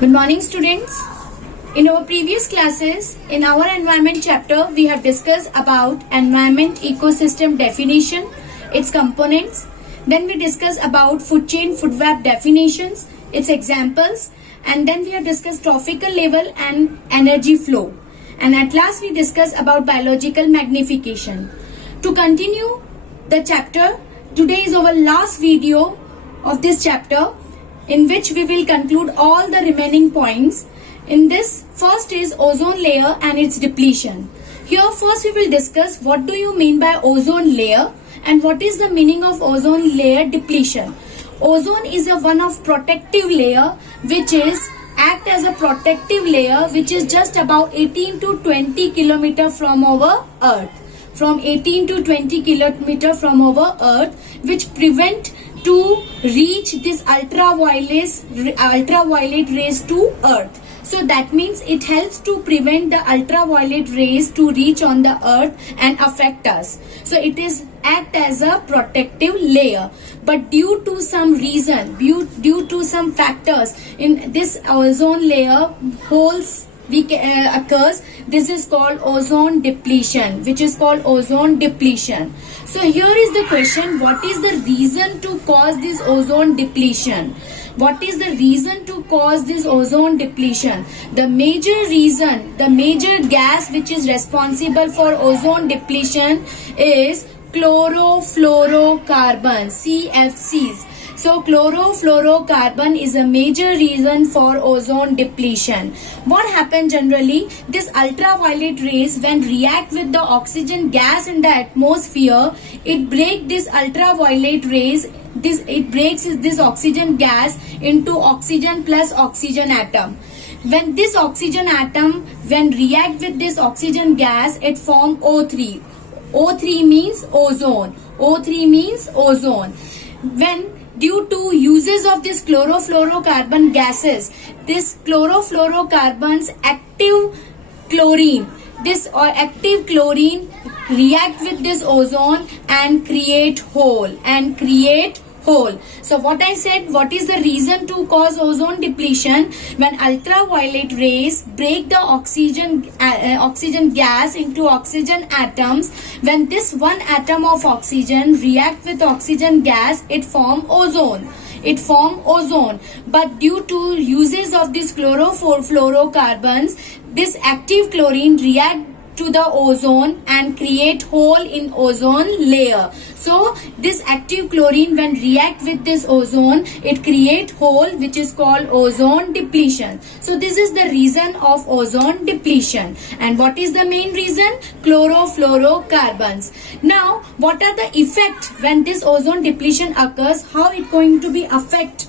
Good morning, students. In our previous classes, in our environment chapter, we have discussed about environment ecosystem definition, its components. Then we discussed about food chain, food web definitions, its examples. And then we have discussed trophical level and energy flow. And at last, we discussed about biological magnification. To continue the chapter, today is our last video of this chapter, in which we will conclude all the remaining points. In this, first is ozone layer and its depletion. Here first we will discuss what do you mean by ozone layer and what is the meaning of ozone layer depletion. Ozone is a one of protective layer which is act as a protective layer which is just about 18 to 20 kilometer from our earth. From 18 to 20 kilometer from our earth, which prevent to reach this ultraviolet rays to earth. So that means it helps to prevent the ultraviolet rays to reach on the earth and affect us. So it is act as a protective layer. But due to some reason, due to some factors in this ozone layer holes occurs, this is called ozone depletion, which is called ozone depletion. So here is the question, what is the reason to cause this ozone depletion? What is the reason to cause this ozone depletion? The major reason, the major gas which is responsible for ozone depletion is chlorofluorocarbons, CFCs. So chlorofluorocarbon is a major reason for ozone depletion. What happens generally? This ultraviolet rays when react with the oxygen gas in the atmosphere, it breaks this ultraviolet rays, it breaks this oxygen gas into oxygen plus oxygen atom. When this oxygen atom when react with this oxygen gas, it form O3. O3 means ozone. O3 means ozone. When due to uses of this chlorofluorocarbon gases, this chlorofluorocarbons active chlorine, react with this ozone and create hole. So what I said, what is the reason to cause ozone depletion? When ultraviolet rays break the oxygen gas into oxygen atoms, when this one atom of oxygen react with oxygen gas, it form ozone. But due to uses of these chlorofluorocarbons, this active chlorine react to the ozone and create hole in ozone layer. So this active chlorine when react with this ozone, it create hole which is called ozone depletion. So this is the reason of ozone depletion. And what is the main reason? Chlorofluorocarbons. Now what are the effects when this ozone depletion occurs? How it going to be affect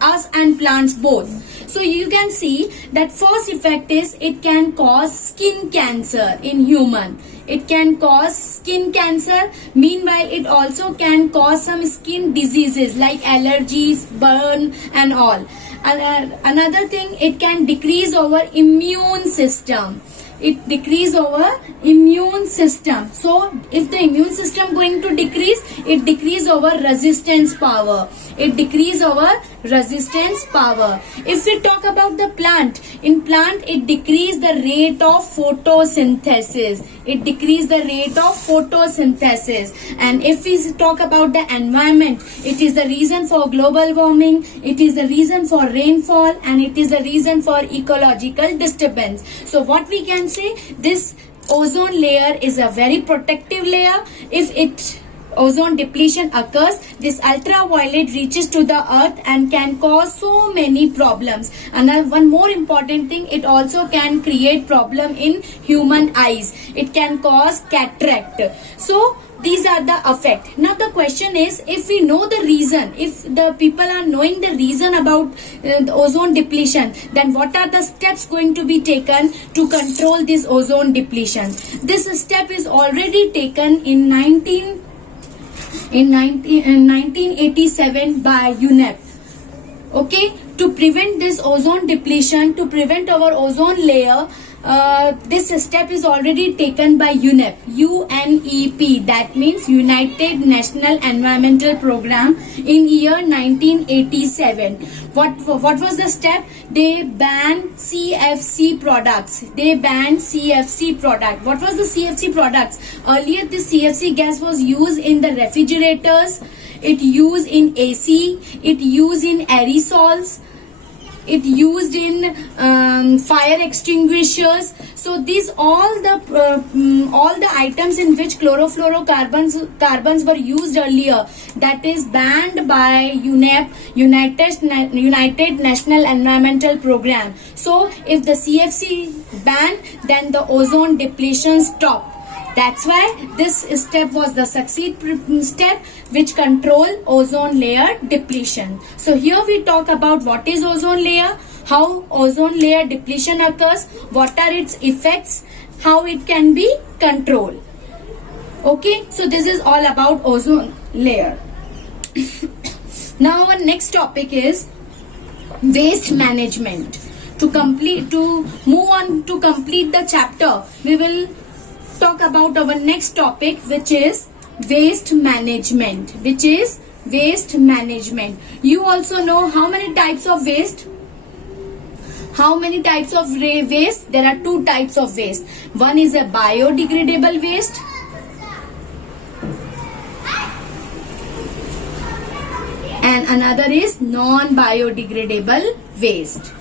us and plants both. So you can see that first effect is it can cause skin cancer in human. It can cause skin cancer. Meanwhile, it also can cause some skin diseases like allergies, burn and all. Another thing, it can decrease our immune system. It decrease our immune system. So if the immune system going to decrease, it decrease our resistance power. If we talk about the plant, in plant it decrease the rate of photosynthesis. And if we talk about the environment, it is the reason for global warming, it is the reason for rainfall, and it is the reason for ecological disturbance. So what we can say, this ozone layer is a very protective layer. If ozone depletion occurs, this ultraviolet reaches to the earth and can cause so many problems. And one more important thing, it also can create problem in human eyes. It can cause cataract. So these are the effect. Now the question is, if we know the reason, if the people are knowing the reason about the ozone depletion, then what are the steps going to be taken to control this ozone depletion? This step is already taken in 1987 by UNEP. Okay, To prevent this ozone depletion, to prevent our ozone layer, this step is already taken by UNEP, UNEP, that means United National Environmental Program, in year 1987. What was the step? They banned CFC products. They banned CFC product. What was the CFC products? Earlier this CFC gas was used in the refrigerators, it used in AC, it used in aerosols, it used in fire extinguishers. So these all the items in which chlorofluorocarbons were used earlier, that is banned by UNEP, United National Environmental Program. So if the CFC banned, then the ozone depletion stopped. That's why this step was the succeed step which control ozone layer depletion. So here we talk about what is ozone layer, how ozone layer depletion occurs, what are its effects, how it can be controlled. Okay, so this is all about ozone layer. Now our next topic is waste management. To move on to complete the chapter, we will talk about our next topic, which is waste management. You also know how many types of waste? How many types of waste? There are two types of waste. One is a biodegradable waste and another is non-biodegradable waste.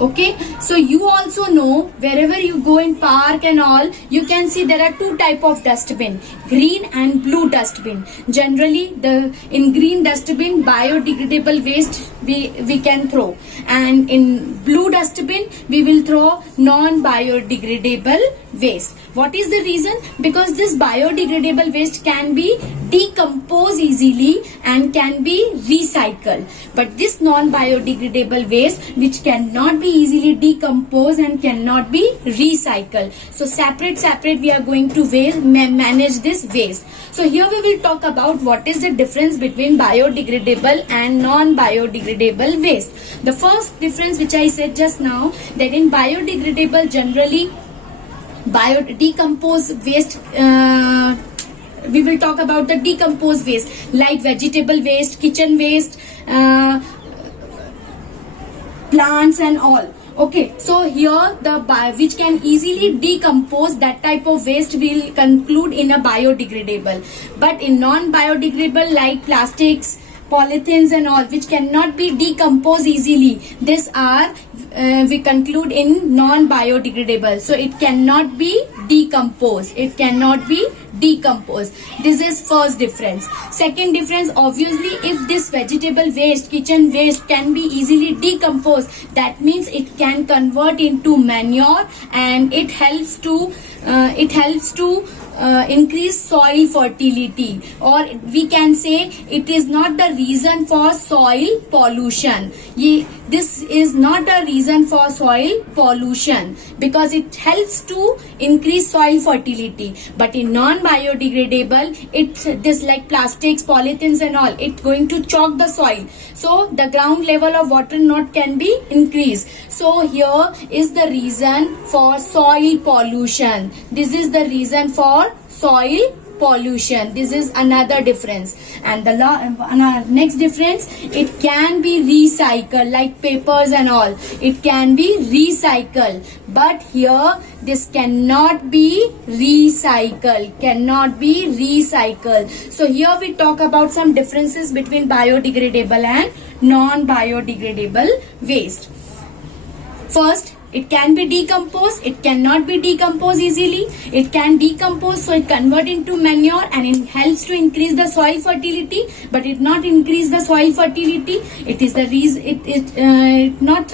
Okay, so you also know wherever you go in park and all, you can see there are two type of dustbin, green and blue dustbin. Generally in green dustbin biodegradable waste we can throw, and in blue dustbin we will throw non-biodegradable waste. What is the reason? Because this biodegradable waste can be decomposed easily and can be recycled, but this non-biodegradable waste which cannot be easily decomposed and cannot be recycled. So separate we are going to manage this waste. So here we will talk about what is the difference between biodegradable and non-biodegradable waste. The first difference which I said just now, that in biodegradable generally decomposed waste, we will talk about the decomposed waste like vegetable waste, kitchen waste, plants and all. Okay, so here which can easily decompose, that type of waste will conclude in a biodegradable. But in non-biodegradable like plastics, polythenes and all, which cannot be decomposed easily, these are we conclude in non-biodegradable. So it cannot be decomposed. This is first difference. Second difference, obviously if this vegetable waste, kitchen waste can be easily decomposed, that means it can convert into manure and it helps to increase soil fertility, or we can say it is not the reason for soil pollution. This is not a reason for soil pollution because it helps to increase soil fertility. But in non-biodegradable, this like plastics, polythenes and all, it's going to choke the soil. So the ground level of water not can be increased. So here is the reason for soil pollution. This is the reason for soil pollution. This is another difference. And the next difference, it can be recycled like papers and all. It can be recycled, but here this cannot be recycled. So here we talk about some differences between biodegradable and non-biodegradable waste. First, it can be decomposed, it cannot be decomposed easily. It can decompose, so it convert into manure and it helps to increase the soil fertility, but it not increase the soil fertility. It is the reason it not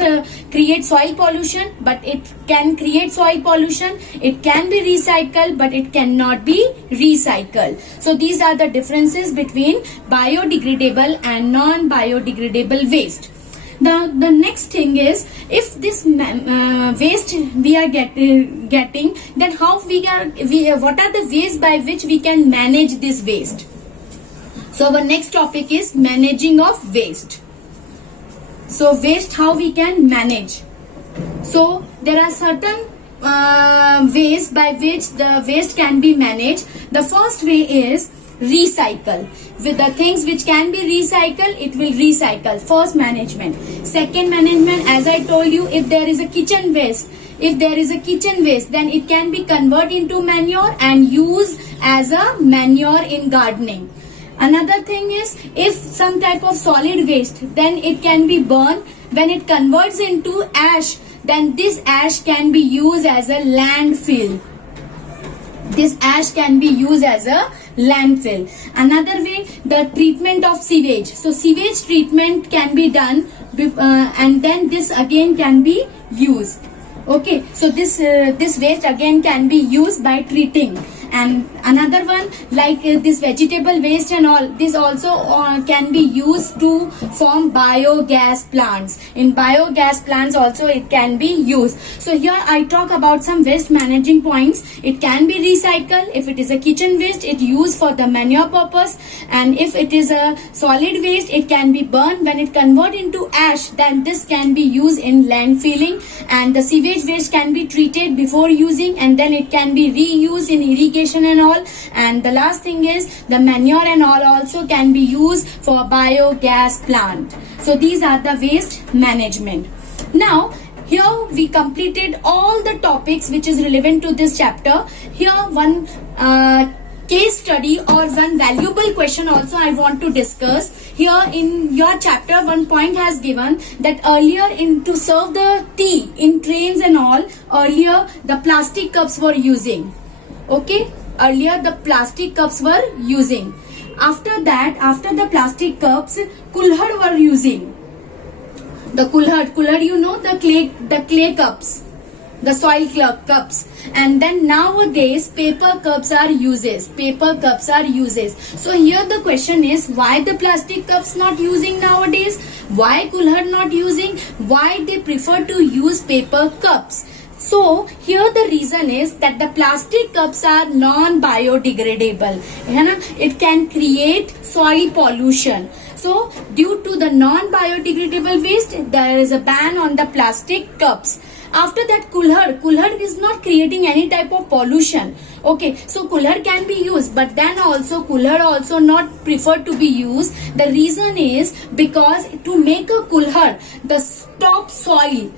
create soil pollution, but it can create soil pollution. It can be recycled, but it cannot be recycled. So these are the differences between biodegradable and non-biodegradable waste. The next thing is, if this waste we are getting, then how what are the ways by which we can manage this waste? So our next topic is managing of waste. So waste, how we can manage. So there are certain ways by which the waste can be managed. The first way is recycle. With the things which can be recycled, it will recycle. First, management. Second, management, as I told you, if there is a kitchen waste, then it can be converted into manure and used as a manure in gardening. Another thing is, if some type of solid waste, then it can be burned. When it converts into ash, then this ash can be used as a landfill. This ash can be used as a landfill. Another way, the treatment of sewage. So sewage treatment can be done and then this again can be used. Okay, so this waste again can be used by treating. And another one, like this vegetable waste and all, this also can be used to form biogas plants. In biogas plants also it can be used. So here I talk about some waste managing points. It can be recycled. If it is a kitchen waste, it used for the manure purpose. And if it is a solid waste, it can be burned. When it convert into ash, then this can be used in landfilling. And the sewage waste can be treated before using, and then it can be reused in irrigation and all. And the last thing is the manure and all also can be used for biogas plant. So these are the waste management. Now here we completed all the topics which is relevant to this chapter. Here one case study or one valuable question also I want to discuss. Here in your chapter, one point has given that earlier to serve the tea in trains and all, earlier the plastic cups were using. Okay, earlier the plastic cups were using. After that, after the plastic cups, kulhad were using. The kulhad, you know, the clay cups, the soil cups. And then nowadays paper cups are uses. So here the question is, why the plastic cups not using nowadays? Why kulhad not using? Why they prefer to use paper cups? So here the reason is that the plastic cups are non-biodegradable. It can create soil pollution. So due to the non-biodegradable waste, there is a ban on the plastic cups. After that, kulhad is not creating any type of pollution. Okay, so kulhad can be used, but then also kulhad also not preferred to be used. The reason is because to make a kulhad, the top soil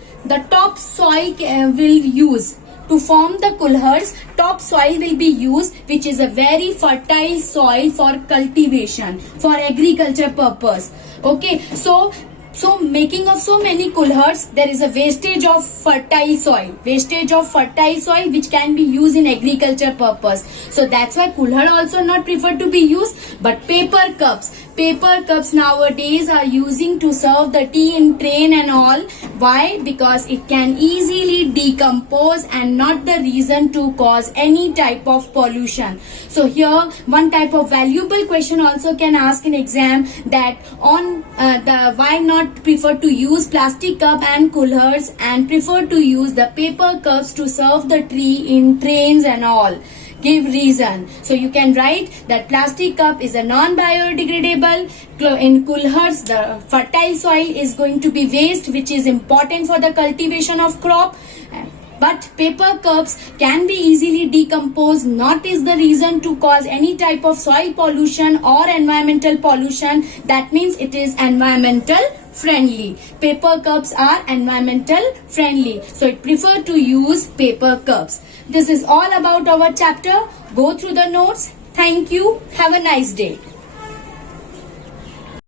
will use. To form the kulhads, top soil will be used, which is a very fertile soil for cultivation, for agriculture purpose. Okay, so making of so many kulhads, there is a wastage of fertile soil which can be used in agriculture purpose. So that's why kulhad also not preferred to be used. But paper cups nowadays are using to serve the tea in train and all. Why? Because it can easily decompose and not the reason to cause any type of pollution. So here one type of valuable question also can ask in exam, that on why not prefer to use plastic cup and kulhads and prefer to use the paper cups to serve the tea in trains and all. Give reason. So you can write that plastic cup is a non-biodegradable. In kulhads, the fertile soil is going to be waste, which is important for the cultivation of crop. But paper cups can be easily decomposed, not is the reason to cause any type of soil pollution or environmental pollution. That means it is environmental friendly. Paper cups are environmental friendly. So it prefer to use paper cups. This is all about our chapter. Go through the notes. Thank you. Have a nice day.